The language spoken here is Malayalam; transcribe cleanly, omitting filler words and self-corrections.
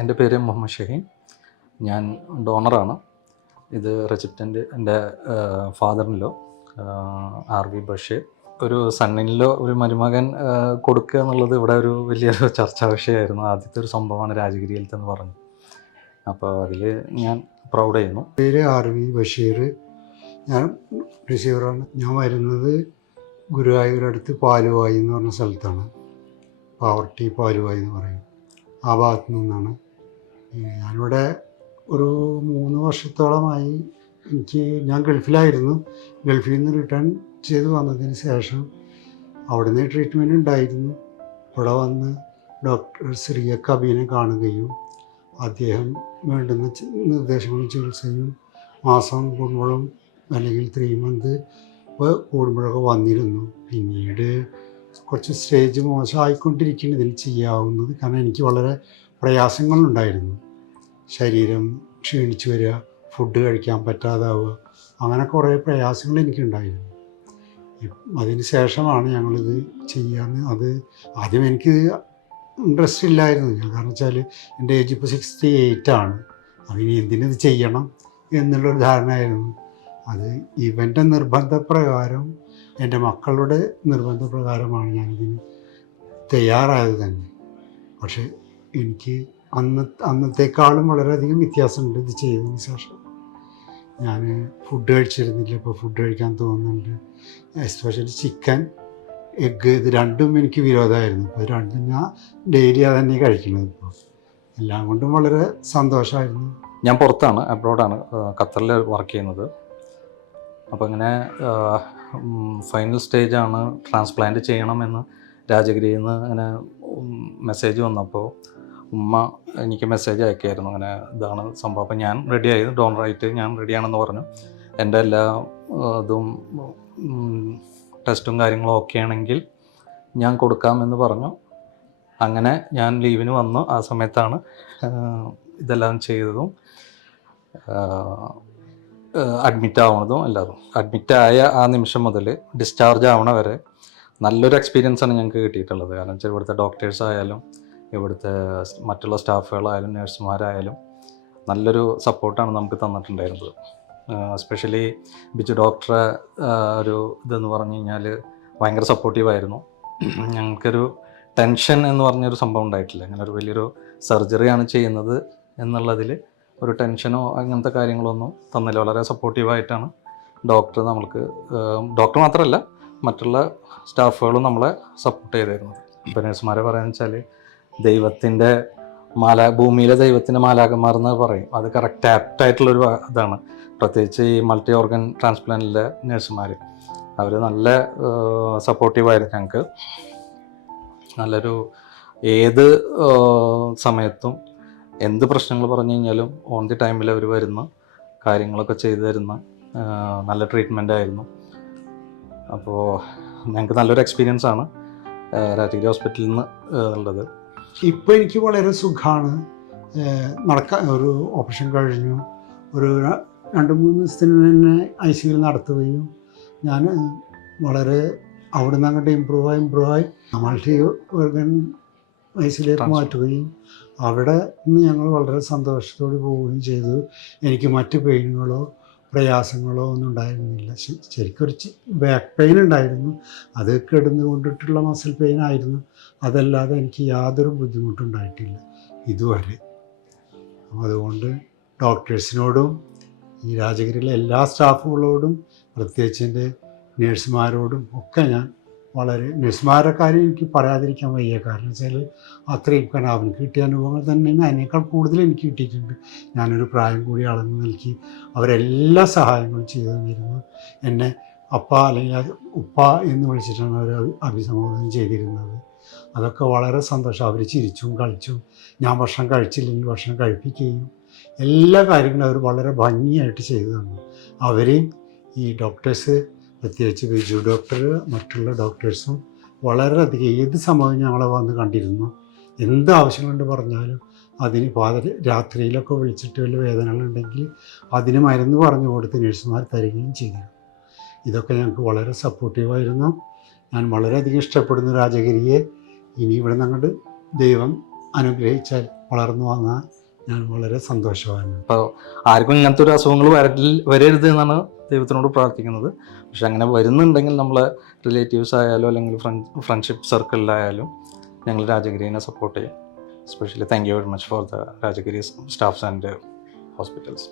എൻ്റെ പേര് മുഹമ്മദ് ഷഹീൻ. ഞാൻ ഡോണറാണ്. ഇത് റെസിപ്റ്റൻ്റ് എൻ്റെ ഫാദറിനിലോ RV ബഷീർ. ഒരു സണ്ണിനിലോ ഒരു മരുമകൻ കൊടുക്കുക എന്നുള്ളത് ഇവിടെ ഒരു വലിയൊരു ചർച്ചാ വിഷയമായിരുന്നു. ആദ്യത്തെ ഒരു സംഭവമാണ് രാജഗിരിയിലത്തെന്ന് പറഞ്ഞു. അപ്പോൾ അതിൽ ഞാൻ പ്രൗഡ് ചെയ്യുന്നു. പേര് RV ബഷീർ. ഞാൻ റിസീവറാണ്. ഞാൻ വരുന്നത് ഗുരുവായൂരടുത്ത് പാലുവായി എന്ന് പറഞ്ഞ സ്ഥലത്താണ്. പാവർട്ടി പാലുവായി എന്ന് പറയും. ആ ഭാഗത്തു നിന്നാണ്. ഞാനിവിടെ ഒരു 3 വർഷത്തോളമായി. ഞാൻ ഗൾഫിലായിരുന്നു. ഗൾഫിൽ നിന്ന് റിട്ടേൺ ചെയ്ത് വന്നതിന് ശേഷം അവിടുന്ന് ട്രീറ്റ്മെൻറ്റ് ഉണ്ടായിരുന്നു. ഇവിടെ വന്ന് ഡോക്ടർ സിറിയ കബീനെ കാണുകയും അദ്ദേഹം വേണ്ടുന്ന നിർദ്ദേശങ്ങളും ചികിത്സയും മാസം കൂടുമ്പോഴും അല്ലെങ്കിൽ 3 മന്ത് കൂടുമ്പോഴൊക്കെ വന്നിരുന്നു. പിന്നീട് കുറച്ച് സ്റ്റേജ് മോശമായിക്കൊണ്ടിരിക്കുന്നു ഇതിൽ ചെയ്യാവുന്നത്. കാരണം എനിക്ക് വളരെ പ്രയാസങ്ങളുണ്ടായിരുന്നു. ശരീരം ക്ഷീണിച്ചു വരിക, ഫുഡ് കഴിക്കാൻ പറ്റാതാവുക, അങ്ങനെ കുറേ പ്രയാസങ്ങൾ എനിക്കുണ്ടായിരുന്നു. അതിന് ശേഷമാണ് ഞങ്ങളിത് ചെയ്യാമെന്ന്. അത് ആദ്യം എനിക്ക് ഇൻട്രസ്റ്റ് ഇല്ലായിരുന്നു. കാരണം വെച്ചാൽ എൻ്റെ ഏജ് ഇപ്പോൾ 68 ആണ്. അതിന് എന്തിനത് ചെയ്യണം എന്നുള്ളൊരു ധാരണയായിരുന്നു. അത് ഇവൻ്റെ നിർബന്ധപ്രകാരം, എൻ്റെ മക്കളുടെ നിർബന്ധപ്രകാരമാണ് ഞാനിതിന് തയ്യാറായത് തന്നെ. പക്ഷേ എനിക്ക് അന്നത്തേക്കാളും വളരെയധികം വ്യത്യാസമുണ്ട് ഇത് ചെയ്തതിന് ശേഷം. ഞാൻ ഫുഡ് കഴിച്ചിരുന്നില്ല, ഇപ്പോൾ ഫുഡ് കഴിക്കാൻ തോന്നുന്നുണ്ട്. എസ്പെഷ്യലി ചിക്കൻ, എഗ്ഗ്, ഇത് രണ്ടും എനിക്ക് വിരോധമായിരുന്നു. ഇപ്പോൾ രണ്ടും ഞാൻ ഡെയിലി അത് തന്നെ കഴിക്കുന്നത്. ഇപ്പോൾ എല്ലാം കൊണ്ടും വളരെ സന്തോഷമായിരുന്നു. ഞാൻ പുറത്താണ്, അബ്രോഡാണ്, ഖത്തറിൽ വർക്ക് ചെയ്യുന്നത്. അപ്പോൾ ഇങ്ങനെ ഫൈനൽ സ്റ്റേജാണ്, ട്രാൻസ്പ്ലാന്റ് ചെയ്യണമെന്ന് രാജഗിരിയിൽ നിന്ന് അങ്ങനെ മെസ്സേജ് വന്നപ്പോൾ ഉമ്മ എനിക്ക് മെസ്സേജ് അയക്കുകയായിരുന്നു. അങ്ങനെ ഇതാണ് സംഭവം. അപ്പോൾ ഞാൻ റെഡിയായി, ഡോണറായിട്ട് ഞാൻ റെഡിയാണെന്ന് പറഞ്ഞു. എൻ്റെ എല്ലാ ഇതും ടെസ്റ്റും കാര്യങ്ങളും ഓക്കെ ആണെങ്കിൽ ഞാൻ കൊടുക്കാമെന്ന് പറഞ്ഞു. അങ്ങനെ ഞാൻ ലീവിന് വന്നു. ആ സമയത്താണ് ഇതെല്ലാം ചെയ്തതും അഡ്മിറ്റ് ആവുന്നതും എല്ലാതും. അഡ്മിറ്റായ ആ നിമിഷം മുതൽ ഡിസ്ചാർജ് ആവണ വരെ നല്ലൊരു എക്സ്പീരിയൻസാണ് ഞങ്ങൾക്ക് കിട്ടിയിട്ടുള്ളത്. കാരണം വെച്ചാൽ ഇവിടുത്തെ ഡോക്ടേഴ്സ് ആയാലും ഇവിടുത്തെ മറ്റുള്ള സ്റ്റാഫുകളായാലും നഴ്സുമാരായാലും നല്ലൊരു സപ്പോർട്ടാണ് നമുക്ക് തന്നിട്ടുണ്ടായിരുന്നത്. എസ്പെഷ്യലി ബിജു ഡോക്ടറെ ഒരു ഇതെന്ന് പറഞ്ഞു കഴിഞ്ഞാൽ ഭയങ്കര സപ്പോർട്ടീവായിരുന്നു. ഞങ്ങൾക്കൊരു ടെൻഷൻ എന്ന് പറഞ്ഞൊരു സംഭവം ഉണ്ടായിട്ടില്ല. അങ്ങനെ ഒരു വലിയൊരു സർജറിയാണ് ചെയ്യുന്നത് എന്നുള്ളതിൽ ഒരു ടെൻഷനോ അങ്ങനത്തെ കാര്യങ്ങളൊന്നും തന്നില്ല. വളരെ സപ്പോർട്ടീവായിട്ടാണ് ഡോക്ടർ മാത്രമല്ല മറ്റുള്ള സ്റ്റാഫുകളും നമ്മളെ സപ്പോർട്ട് ചെയ്തിരുന്നത്. ഇപ്പോൾ നഴ്സുമാരെ പറയാന്ന് വെച്ചാൽ ദൈവത്തിൻ്റെ ഭൂമിയിലെ ദൈവത്തിൻ്റെ മാലാഖമാർ എന്ന് പറയും. അത് കറക്റ്റ് ആപ്റ്റായിട്ടുള്ളൊരു ഇതാണ്. പ്രത്യേകിച്ച് ഈ മൾട്ടി ഓർഗൻ ട്രാൻസ്പ്ലാന്റിലെ നഴ്സുമാർ, അവർ നല്ല സപ്പോർട്ടീവായിരുന്നു ഞങ്ങൾക്ക്. നല്ലൊരു ഏത് സമയത്തും എന്ത് പ്രശ്നങ്ങൾ പറഞ്ഞു കഴിഞ്ഞാലും ഓൺ ദി ടൈമിൽ അവർ വരുന്ന കാര്യങ്ങളൊക്കെ ചെയ്തു തരുന്ന നല്ല ട്രീറ്റ്മെൻ്റ് ആയിരുന്നു. അപ്പോൾ ഞങ്ങൾക്ക് നല്ലൊരു എക്സ്പീരിയൻസ് ആണ് രാജഗിരി ഹോസ്പിറ്റലിൽ നിന്ന് ഉള്ളത്. ഇപ്പോൾ എനിക്ക് വളരെ സുഖമാണ്. ഒരു ഓപ്പറേഷൻ കഴിഞ്ഞു, ഒരു 2-3 ദിവസത്തിന് തന്നെ ICUവിൽ നടത്തുകയും ഞാൻ വളരെ അവിടെ നിന്ന് അങ്ങോട്ട് ഇമ്പ്രൂവായി മൾട്ടി ഓർഗൻ ICUവിലേക്ക് മാറ്റുകയും അവിടെ നിന്ന് ഞങ്ങൾ വളരെ സന്തോഷത്തോടെ പോവുകയും ചെയ്തു. എനിക്ക് മറ്റ് പെയിനുകളോ പ്രയാസങ്ങളോ ഒന്നും ഉണ്ടായിരുന്നില്ല. ശരിക്കൊരു ബാക്ക് പെയിൻ ഉണ്ടായിരുന്നു. അത് കിടന്നു കൊണ്ടിട്ടുള്ള മസിൽ പെയിൻ ആയിരുന്നു. അതല്ലാതെ എനിക്ക് യാതൊരു ബുദ്ധിമുട്ടുണ്ടായിട്ടില്ല ഇതുവരെ. അതുകൊണ്ട് ഡോക്ടേഴ്സിനോടും ഈ രാജഗിരിയിലെ എല്ലാ സ്റ്റാഫുകളോടും, പ്രത്യേകിച്ച് എൻ്റെ നേഴ്സുമാരോടും ഒക്കെ ഞാൻ വളരെ, നഴ്സുമാരുടെ കാര്യം എനിക്ക് പറയാതിരിക്കാൻ വയ്യ. കാരണം വെച്ചാൽ അത്രയും, കാരണം അവർക്ക് കിട്ടിയ അനുഭവങ്ങൾ തന്നെ അതിനേക്കാൾ കൂടുതൽ എനിക്ക് കിട്ടിയിട്ടുണ്ട്. ഞാനൊരു പ്രായം കൂടി അളന്ന് നൽകി അവരെല്ലാ സഹായങ്ങളും ചെയ്തു തന്നിരുന്നു. എന്നെ അപ്പ അല്ലെങ്കിൽ ഉപ്പ എന്ന് വിളിച്ചിട്ടാണ് അവർ അഭിസംബോധന ചെയ്തിരുന്നത്. അതൊക്കെ വളരെ സന്തോഷം. അവർ ചിരിച്ചും കളിച്ചും ഞാൻ ഭക്ഷണം കഴിച്ചില്ലെങ്കിൽ ഭക്ഷണം കഴിപ്പിക്കുകയും എല്ലാ കാര്യങ്ങളും അവർ വളരെ ഭംഗിയായിട്ട് ചെയ്തു തന്നു. അവരെയും ഈ ഡോക്ടേഴ്സ്, പ്രത്യേകിച്ച് ബിജു ഡോക്ടർ, മറ്റുള്ള ഡോക്ടേഴ്സും വളരെയധികം ഏത് സമയവും ഞങ്ങളെ വന്ന് കണ്ടിരുന്നു. എന്ത് ആവശ്യങ്ങളുണ്ട് പറഞ്ഞാലും അതിന് രാത്രിയിലൊക്കെ വിളിച്ചിട്ട് വല്ല വേദനകളുണ്ടെങ്കിൽ അതിന് മരുന്ന് പറഞ്ഞു കൊടുത്ത് നഴ്സുമാർ തരികയും ചെയ്തിരുന്നു. ഇതൊക്കെ ഞങ്ങൾക്ക് വളരെ സപ്പോർട്ടീവായിരുന്നു. ഞാൻ വളരെയധികം ഇഷ്ടപ്പെടുന്നു രാജഗിരിയെ. ഇനി ഇവിടെ നിന്ന് അങ്ങോട്ട് ദൈവം അനുഗ്രഹിച്ചാൽ വളർന്നു വന്നാൽ ഞാൻ വളരെ സന്തോഷവാനാണ്. അപ്പോൾ ആർക്കും ഇങ്ങനത്തെ ഒരു അസുഖങ്ങൾ വരരുത് എന്നാണ് ദൈവത്തിനോട് പ്രാർത്ഥിക്കുന്നത്. പക്ഷെ അങ്ങനെ വരുന്നുണ്ടെങ്കിൽ നമ്മളെ റിലേറ്റീവ്സ് ആയാലും അല്ലെങ്കിൽ ഫ്രണ്ട്ഷിപ്പ് സർക്കിളിലായാലും ഞങ്ങൾ രാജഗിരിനെ സപ്പോർട്ട് ചെയ്യും. Especially thank you very much for the Rajagiri staffs and hospitals.